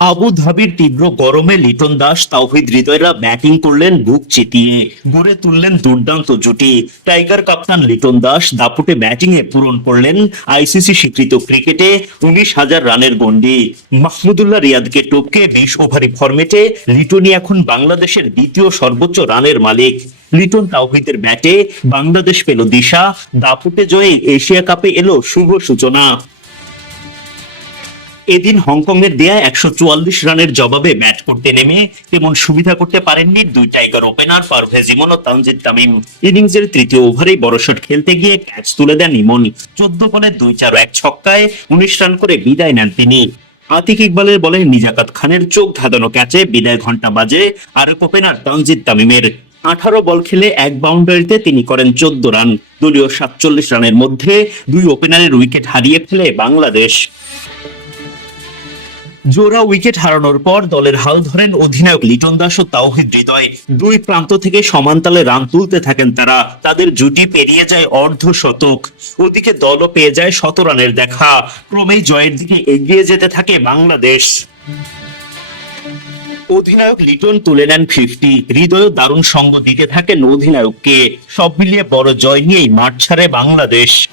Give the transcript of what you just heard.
আবু ধাবির তীব্র গরমে লিটন দাস তাওহিদ হৃদয়রা ব্যাটিং করলেন, বুক চিতিয়ে গড়ে তুললেন দুর্দান্ত জুটি। টাইগার কাপ্তান লিটন দাস দাপুটে ব্যাটিং এ পূরণ করলেন আইসিসি স্বীকৃত ক্রিকেটে উনিশ হাজার রানের গন্ডি মাহমুদুল্লাহ রিয়াদকে টপকে বিশ ওভারি ফরম্যাটে লিটনই এখন বাংলাদেশের দ্বিতীয় সর্বোচ্চ রানের মালিক। লিটন তাওহিদের ব্যাটে বাংলাদেশ পেল দিশা, দাপুটে জয়ে এশিয়া কাপে এলো শুভ সূচনা। এদিন হংকংয়ের দেয়া একশো চুয়াল্লিশ রানের জবাবে ব্যাট করতে নেমে তেমন সুবিধা করতে পারেননি দুই টাইগার ওপেনার পারভেজ ইমন ও তানজিদ তামিম। ইনিংসের তৃতীয় ওভারেই বড় শট খেলতে গিয়ে ক্যাচ তুলে দেন ইমন। চোদ্দ বলে দুই চার এক ছক্কায় উনিশ রান করে বিদায় নেন তিনি। আতিক ইকবালের বলে নিজাকাত খানের চোখ ধাঁধানো ক্যাচে বিদায় ঘণ্টা বাজে আরেক ওপেনার তানজিদ তামিমের। আঠারো বল খেলে এক বাউন্ডারিতে তিনি করেন চোদ্দ রান। দলীয় সাতচল্লিশ রানের মধ্যে দুই ওপেনারের উইকেট হারিয়ে ফেলে বাংলাদেশ। জোড়া উইকেট হারানোর পর দলের হাল ধরেন অধিনায়ক লিটন দাস ও তাওহিদ হৃদয়। দুই প্রান্ত থেকে সমানতালে রান তুলতে থাকেন তারা। তাদের জুটি পেরিয়ে যায় অর্ধ শতক। ওদিকে দলও পেয়ে যায় শত রানের দেখা। ক্রমেই জয়ের দিকে এগিয়ে যেতে থাকে বাংলাদেশ। অধিনায়ক লিটন তুলে নেন ফিফটি হৃদয় দারুণ সঙ্গ দিতে থাকেন অধিনায়ককে। সব মিলিয়ে বড় জয় নিয়েই মাঠ ছাড়ে বাংলাদেশ।